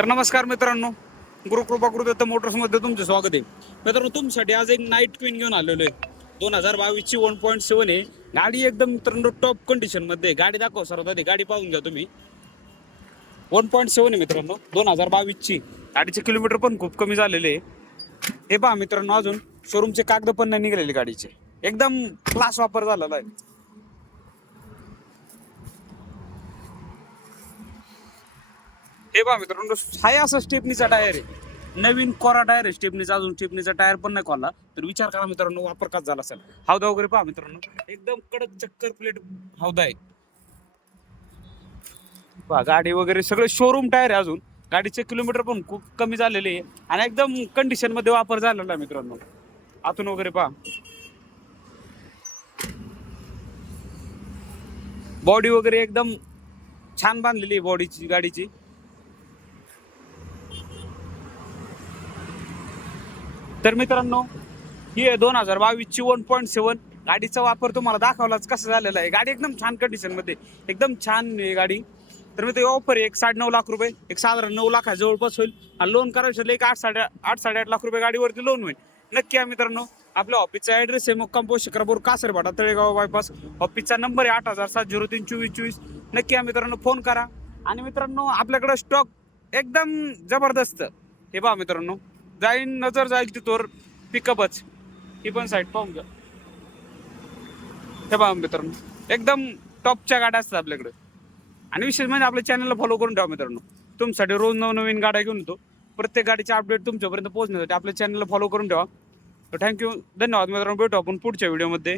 तर नमस्कार मित्रांनो. गुरुकृपा कृत मोटर्समध्ये तुमचं स्वागत आहे. मित्रांनो तुमच्यासाठी आज एक नाईट क्वीन घेऊन आलेलो आहे. दोन हजार बावीसची वन पॉईंट सेवन आहे. गाडी एकदम मित्रांनो टॉप कंडिशनमध्ये गाडी दाखव सर आधी. गाडी पाहून घ्या तुम्ही. वन पॉईंट सेवन आहे मित्रांनो दोन हजार बावीसची. गाडीचे किलोमीटर पण खूप कमी झालेले आहे. हे पहा मित्रांनो अजून शोरूमचे कागद पण नाही निघालेले गाडीचे. एकदम क्लास वापर झालेला आहे. हे पहा मित्रांनो हाय असा स्टेपनीचा टायर आहे. नवीन कोरा टायर आहे स्टेपनीचा. अजून स्टेपनीचा टायर पण नाही कॉला तर विचार करा मित्रांनो वापर कसा झाला असेल. हौदा वगैरे पहा मित्रांनो. एकदम कडक चक्कर प्लेट हौदा आहे. पहा गाडी वगैरे सगळे शोरूम टायर आहे अजून. गाडीचे किलोमीटर पण खूप कमी झालेले आहे. आणि एकदम कंडिशनमध्ये वापर झालेला आहे मित्रांनो. आतून वगैरे पहा. बॉडी वगैरे एकदम छान बांधलेली आहे बॉडीची गाडीची. तर मित्रांनो ही आहे दोन हजार बावीसची वन पॉईंट सेवन गाडीचा वापर तुम्हाला दाखवलाच कसं झालेला आहे. गाडी एकदम छान कंडिशनमध्ये एकदम छान आहे गाडी. तर मी ते ऑफर आहे एक साडे नऊ लाख रुपये. एक साधारण नऊ लाखा जवळपास होईल. आणि लोन करायचं एक आठ साडे आठ साडेआठ लाख रुपये गाडीवरती लोन होईल. नक्की या मित्रांनो आपल्या ऑफिसचा ऍड्रेस आहे मुक्काम पोस्ट शिक्रापूर कासरपाडा तळेगाव बायपास ऑफिसचा नंबर आहे आठ हजार सात झिरो तीन चोवीस चोवीस. नक्की या मित्रांनो फोन करा. आणि मित्रांनो आपल्याकडं स्टॉक एकदम जबरदस्त. हे पहा मित्रांनो जाईन नजर जाईल तिथवर. पिकअपच ही पण साईड पाहून घ्या. हे पहा मित्रांनो. एकदम टॉपच्या गाड्या असतात आपल्याकडे. आणि विशेष म्हणजे आपल्या चॅनलला फॉलो करून ठेवा मित्रांनो. तुमच्यासाठी रोज नवनवीन गाड्या घेऊन येतो. प्रत्येक गाडीचे अपडेट तुमच्यापर्यंत पोहोचण्यासाठी आपल्या चॅनलला फॉलो करून ठेवा. तर थँक्यू धन्यवाद मित्रांनो. भेटू आपण पुढच्या व्हिडिओमध्ये